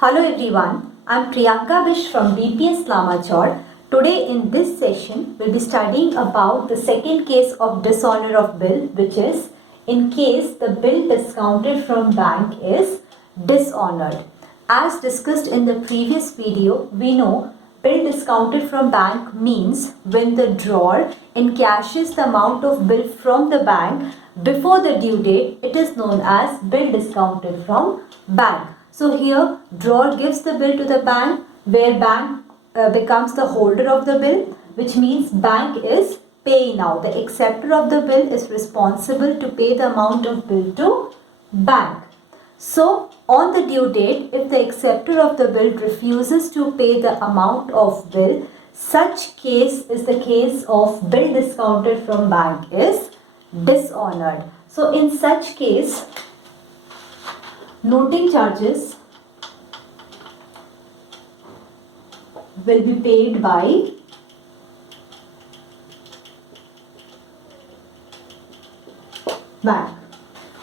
Hello everyone, I am Priyanka Bish from BPS Lamachor. Today in this session, we will be studying about the second case of dishonor of bill, which is in case the bill discounted from bank is dishonored. As discussed in the previous video, we know bill discounted from bank means when the drawer encashes the amount of bill from the bank before the due date, it is known as bill discounted from bank. So here drawer gives the bill to the bank where bank becomes the holder of the bill, which means bank is paying now. The acceptor of the bill is responsible to pay the amount of bill to bank. So on the due date, if the acceptor of the bill refuses to pay the amount of bill, such case is the case of bill discounted from bank is dishonored. So in such case, noting charges will be paid by bank.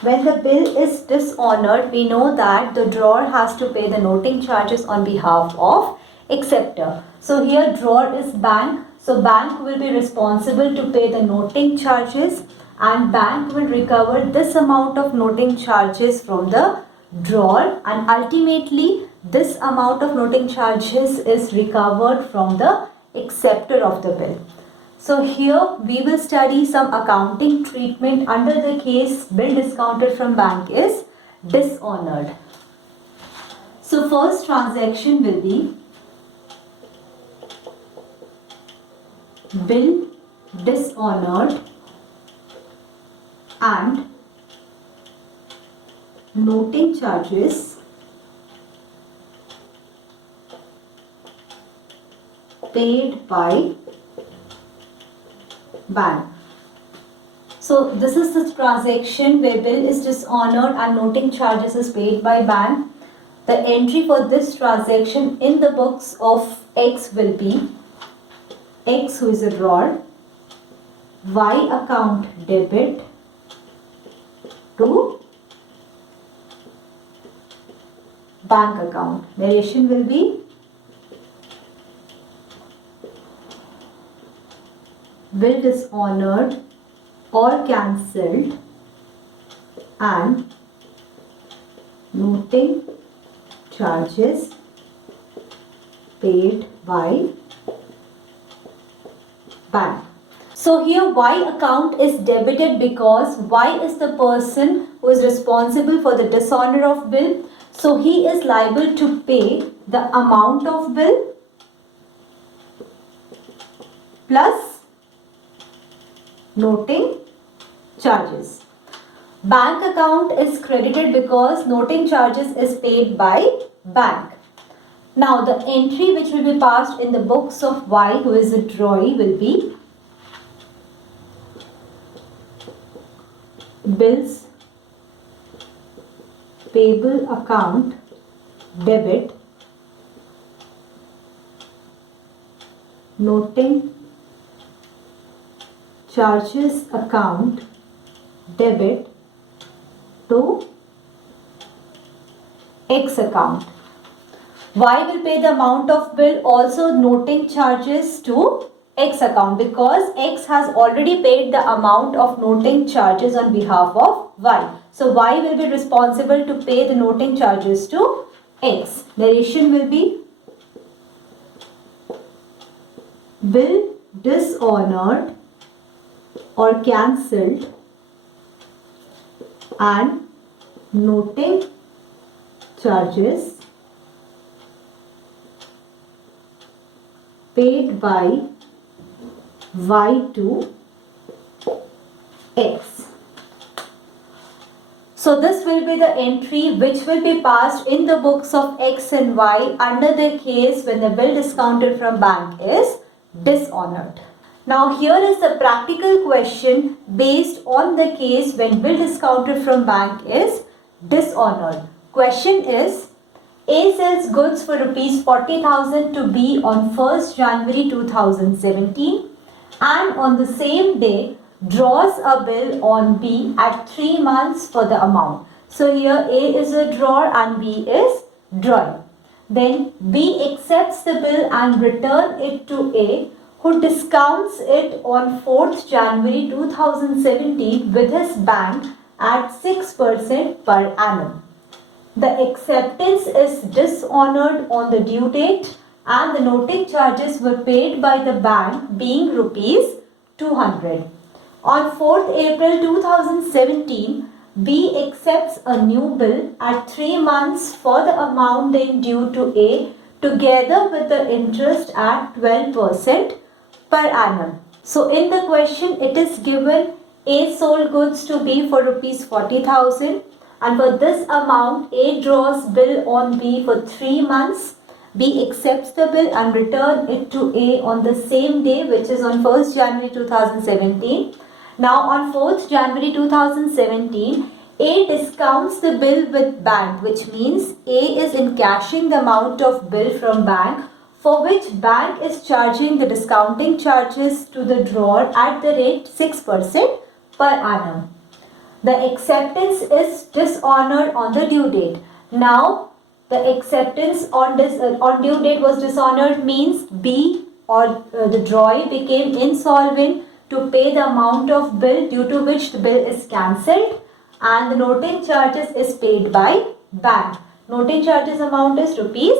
When the bill is dishonored, we know that the drawer has to pay the noting charges on behalf of acceptor. So here drawer is bank. So bank will be responsible to pay the noting charges and bank will recover this amount of noting charges from the drawer, and ultimately this amount of noting charges is recovered from the acceptor of the bill. So here we will study some accounting treatment under the case bill discounted from bank is dishonored. So first transaction will be bill dishonored and noting charges paid by bank. So this is the transaction where bill is dishonored and noting charges is paid by bank. The entry for this transaction in the books of X will be X, who is a drawer, Y account debit to bank account. Narration will be bill dishonored or cancelled and noting charges paid by bank. So here Y account is debited because Y is the person who is responsible for the dishonor of bill. So he is liable to pay the amount of bill plus noting charges. Bank account is credited because noting charges is paid by bank. Now the entry which will be passed in the books of Y, who is a drawee, will be bills payable account debit noting charges account debit to X account. Y will pay the amount of bill, also noting charges to X account because X has already paid the amount of noting charges on behalf of Y. So Y will be responsible to pay the noting charges to X. Narration will be bill dishonored or cancelled and noting charges paid by Y to X. So this will be the entry which will be passed in the books of X and Y under the case when the bill discounted from bank is dishonored. Now here is the practical question based on the case when bill discounted from bank is dishonored. Question is, A sells goods for rupees 40,000 to B on 1st January 2017 and on the same day draws a bill on B at 3 months for the amount. So here A is a drawer and B is drawing. Then B accepts the bill and return it to A, who discounts it on 4th January 2017 with his bank at 6% per annum. The acceptance is dishonored on the due date and the noting charges were paid by the bank being rupees 200. On 4th April 2017, B accepts a new bill at 3 months for the amount then due to A together with the interest at 12% per annum. So in the question it is given A sold goods to B for rupees 40,000 and for this amount A draws bill on B for 3 months. B accepts the bill and return it to A on the same day, which is on 1st January 2017. Now on 4th January 2017, A discounts the bill with bank, which means A is encashing the amount of bill from bank for which bank is charging the discounting charges to the drawer at the rate 6% per annum. The acceptance is dishonored on the due date. Now the acceptance on due date was dishonored means B or the drawer became insolvent to pay the amount of bill due to which the bill is cancelled and the noting charges is paid by bank. Noting charges amount is rupees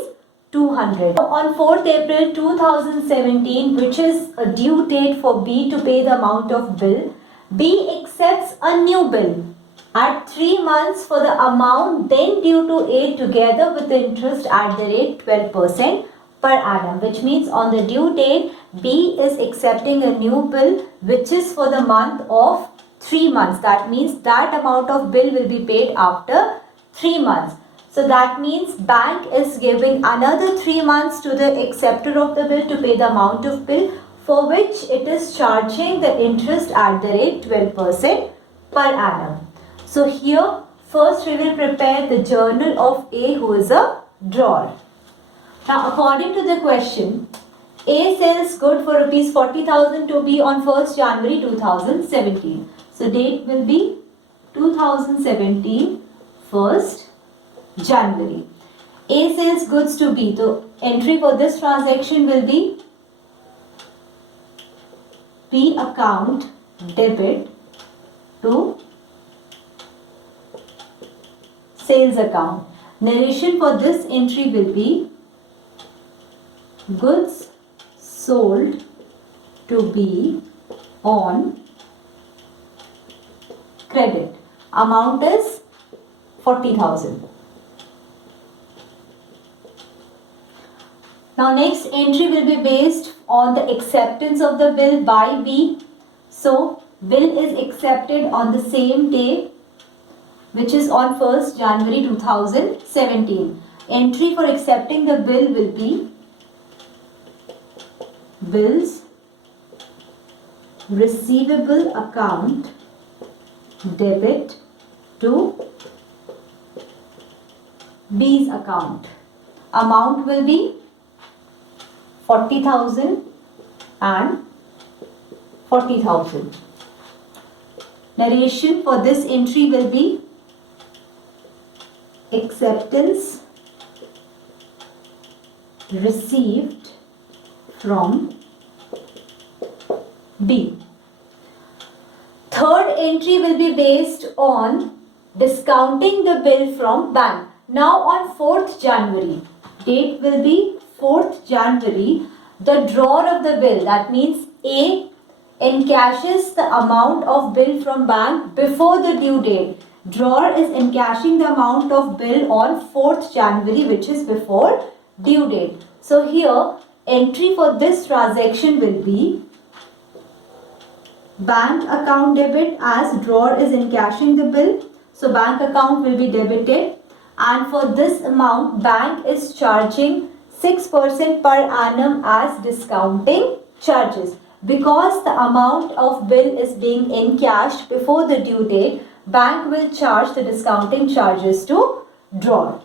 200. On 4th April 2017, which is a due date for B to pay the amount of bill, B accepts a new bill at 3 months for the amount then due to A together with the interest at the rate 12% per annum, which means on the due date B is accepting a new bill which is for the month of 3 months. That means that amount of bill will be paid after 3 months. So that means bank is giving another 3 months to the acceptor of the bill to pay the amount of bill for which it is charging the interest at the rate 12% per annum. So here first we will prepare the journal of A, who is a drawer. Now according to the question, A sells good for rupees 40,000 to B on 1st January 2017. So date will be 2017 1st January. A sells goods to B. So entry for this transaction will be B account debit to sales account. Narration for this entry will be goods sold to B on credit. Amount is 40,000. Now next entry will be based on the acceptance of the bill by B. So bill is accepted on the same day, which is on 1st January 2017. Entry for accepting the bill will be bills receivable account debit to B's account. Amount will be 40,000 and 40,000. Narration for this entry will be acceptance received from B. Third entry will be based on discounting the bill from bank. Now on 4th January, date will be 4th January, the drawer of the bill, that means A encashes the amount of bill from bank before the due date. Drawer is encashing the amount of bill on 4th January, which is before due date. So here entry for this transaction will be bank account debit, as drawer is encashing the bill. So bank account will be debited, and for this amount bank is charging 6% per annum as discounting charges. Because the amount of bill is being encashed before the due date, bank will charge the discounting charges to drawer.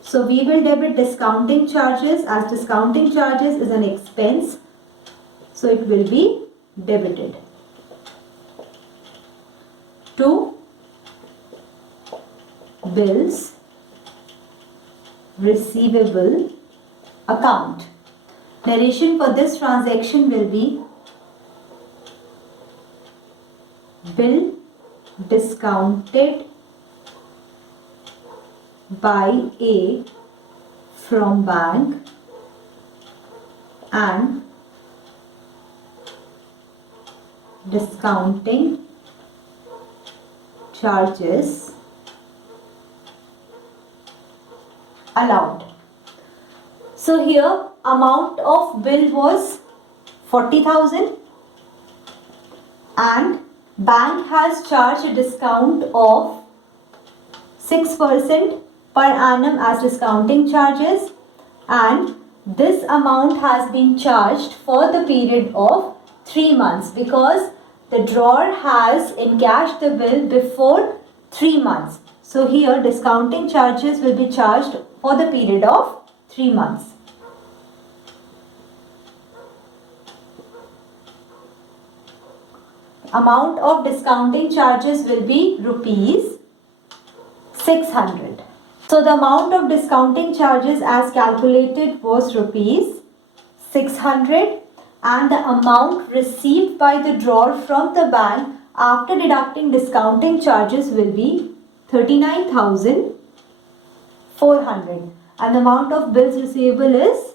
So we will debit discounting charges, as discounting charges is an expense. So it will be debited to bills receivable account. Narration for this transaction will be bill discounted by A from bank and discounting charges allowed. So here amount of bill was 40,000 and bank has charged a discount of 6% per annum as discounting charges, and this amount has been charged for the period of 3 months because the drawer has encashed the bill before 3 months. So here discounting charges will be charged for the period of 3 months. Amount of discounting charges will be rupees 600. So the amount of discounting charges as calculated was rupees 600 and the amount received by the drawer from the bank after deducting discounting charges will be 39,400 and the amount of bills receivable is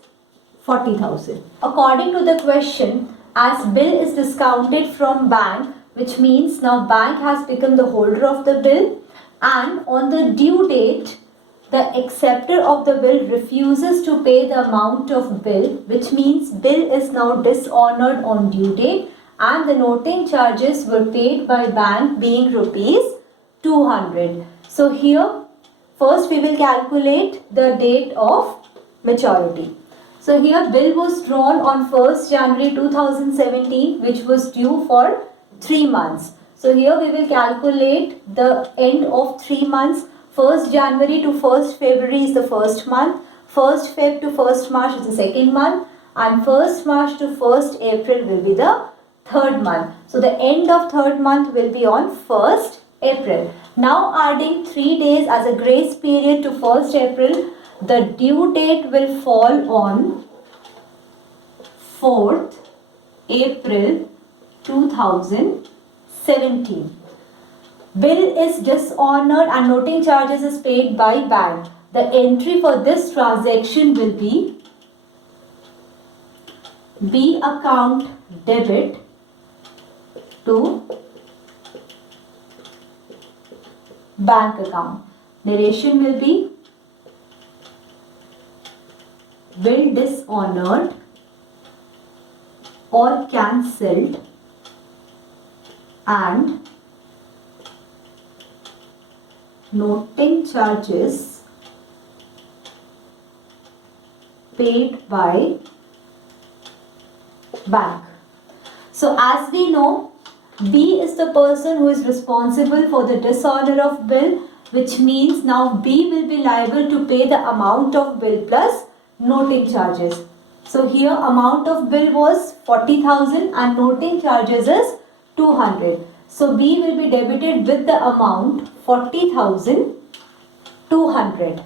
40,000. According to the question, as bill is discounted from bank, which means now bank has become the holder of the bill, and on the due date the acceptor of the bill refuses to pay the amount of bill, which means bill is now dishonored on due date and the noting charges were paid by bank being rupees 200. So here first we will calculate the date of maturity. So here bill was drawn on 1st January 2017, which was due for 3 months. So here we will calculate the end of 3 months. 1st January to 1st February is the first month, 1st Feb to 1st March is the second month, and 1st March to 1st April will be the third month. So the end of third month will be on 1st April. Now adding 3 days as a grace period to 1st April, the due date will fall on 4th April 2017. Bill is dishonored and noting charges is paid by bank. The entry for this transaction will be B account debit to bank account. Narration will be bill dishonored or cancelled and noting charges paid by bank. So as we know, B is the person who is responsible for the dishonor of bill, which means now B will be liable to pay the amount of bill plus noting charges. So here amount of bill was 40,000 and noting charges is 200. So B will be debited with the amount 40,200.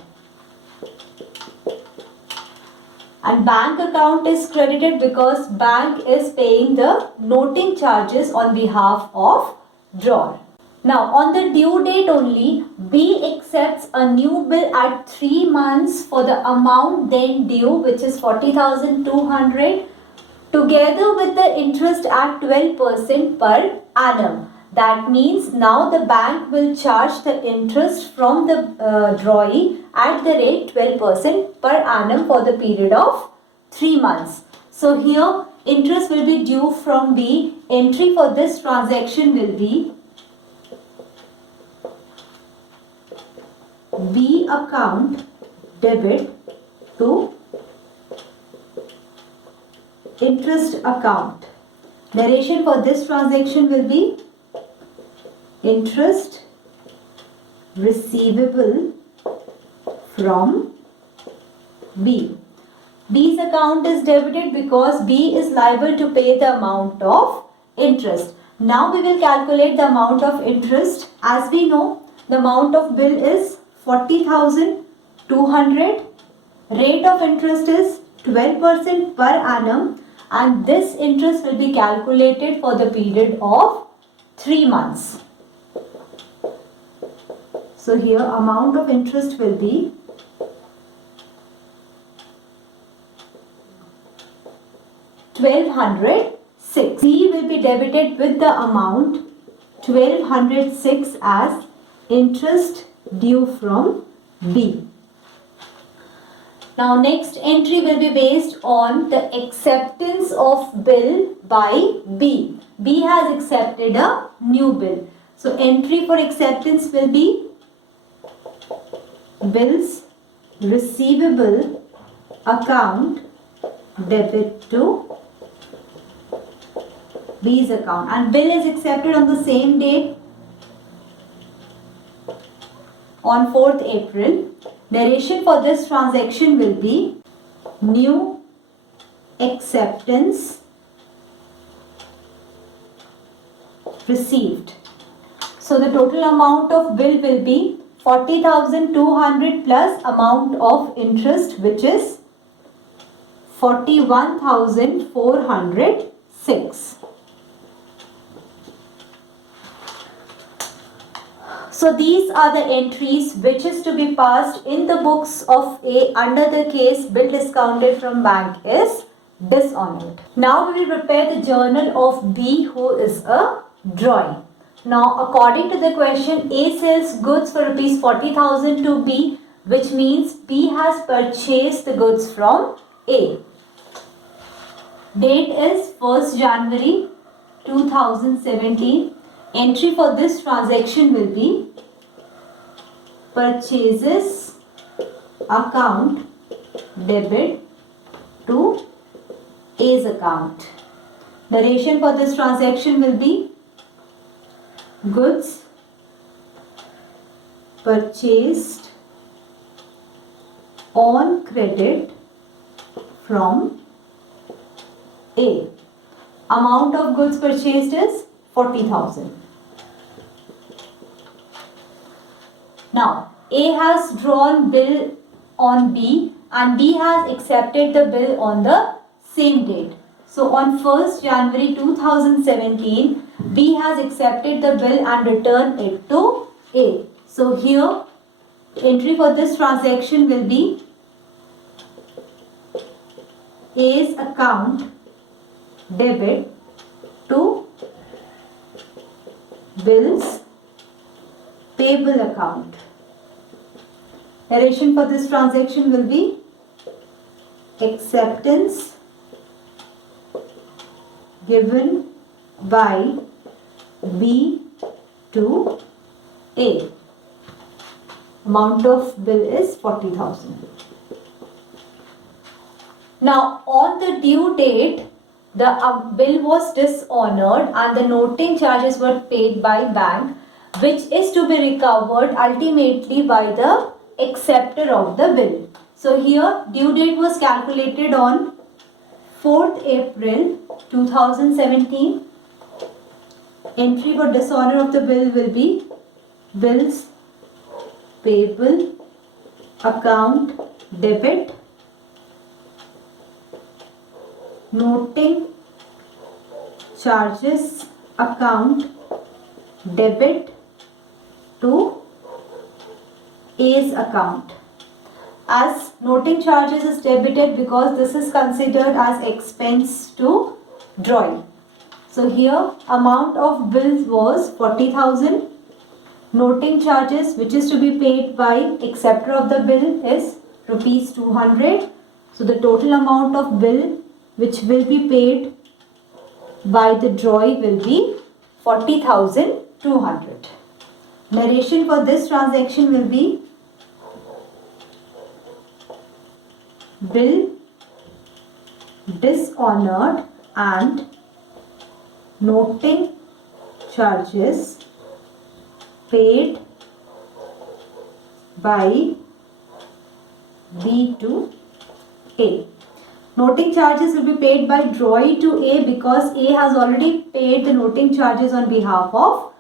And bank account is credited because bank is paying the noting charges on behalf of drawer. Now on the due date only, B accepts a new bill at 3 months for the amount then due, which is 40,200, together with the interest at 12% per annum. That means now the bank will charge the interest from the drawee at the rate 12% per annum for the period of 3 months. So here interest will be due from B. Entry for this transaction will be B account debit to interest account. Narration for this transaction will be interest receivable from B. B's account is debited because B is liable to pay the amount of interest. Now we will calculate the amount of interest. As we know, the amount of bill is 40,200 Rate of interest is 12% per annum, and this interest will be calculated for the period of 3 months. So here amount of interest will be 1206. C will be debited with the amount 1206 as interest due from B. Now next entry will be based on the acceptance of bill by B. B has accepted a new bill. So entry for acceptance will be bills receivable account debit to B's account, and bill is accepted on the same date on 4th April. Narration for this transaction will be new acceptance received. So the total amount of bill will be 40,200 plus amount of interest, which is 41,406. So these are the entries which is to be passed in the books of A under the case bill discounted from bank is dishonored. Now we will prepare the journal of B, who is a drawing. Now according to the question, A sells goods for rupees 40,000 to B, which means B has purchased the goods from A. Date is 1st January 2017. Entry for this transaction will be purchases account debit to A's account. Narration for this transaction will be goods purchased on credit from A. Amount of goods purchased is 40,000. Now, A has drawn bill on B and B has accepted the bill on the same date. So, on 1st January 2017, B has accepted the bill and returned it to A. So, here entry for this transaction will be A's account debit to bills payable account. Narration for this transaction will be acceptance given by B to A. Amount of bill is 40,000. Now on the due date, the bill was dishonored and the noting charges were paid by bank, which is to be recovered ultimately by the acceptor of the bill. So here due date was calculated on 4th April 2017. Entry for dishonor of the bill will be bills payable account debit, noting charges account debit to A's account. As noting charges is debited because this is considered as expense to drawing. So here amount of bills was 40,000. Noting charges which is to be paid by acceptor of the bill is rupees 200. So the total amount of bill which will be paid by the drawee will be 40,200. Narration for this transaction will be bill dishonored and noting charges paid by B to A. Noting charges will be paid by drawee to A because A has already paid the noting charges on behalf of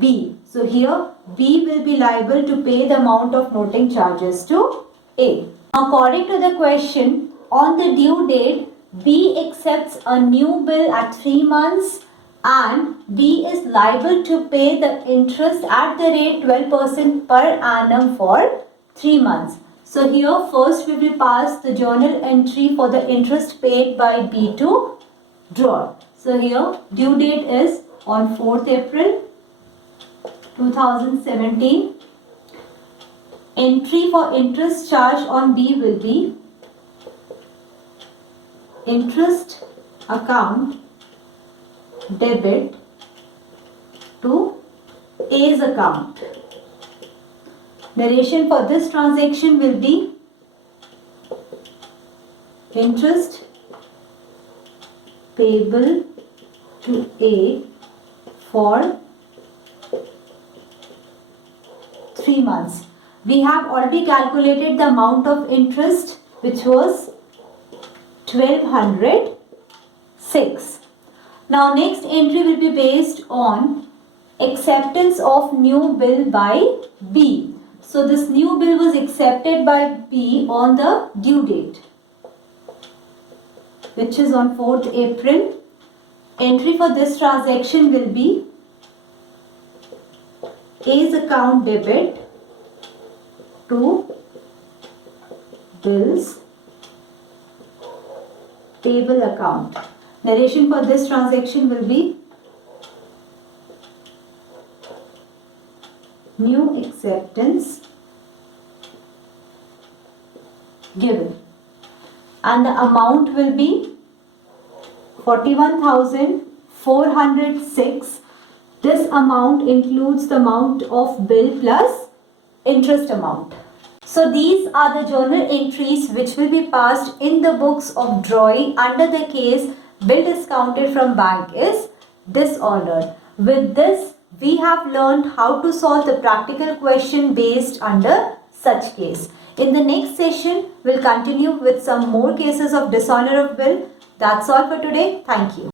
B. So here B will be liable to pay the amount of noting charges to A. According to the question, on the due date, B accepts a new bill at 3 months and B is liable to pay the interest at the rate 12% per annum for 3 months. So here first we will pass the journal entry for the interest paid by B to drawer. So here due date is on 4th April 2017. Entry for interest charge on B will be interest account debit to A's account. Narration for this transaction will be interest payable to A for 3 months. We have already calculated the amount of interest, which was 1206. Now next entry will be based on acceptance of new bill by B. So this new bill was accepted by B on the due date, which is on 4th April. Entry for this transaction will be A's account debit to bills payable account. Narration for this transaction will be new acceptance given, and the amount will be 41,406. This amount includes the amount of bill plus interest amount. So these are the journal entries which will be passed in the books of drawing under the case bill discounted from bank is dishonored. With this, we have learned how to solve the practical question based under such case. In the next session, we'll continue with some more cases of dishonor of bill. That's all for today. Thank you.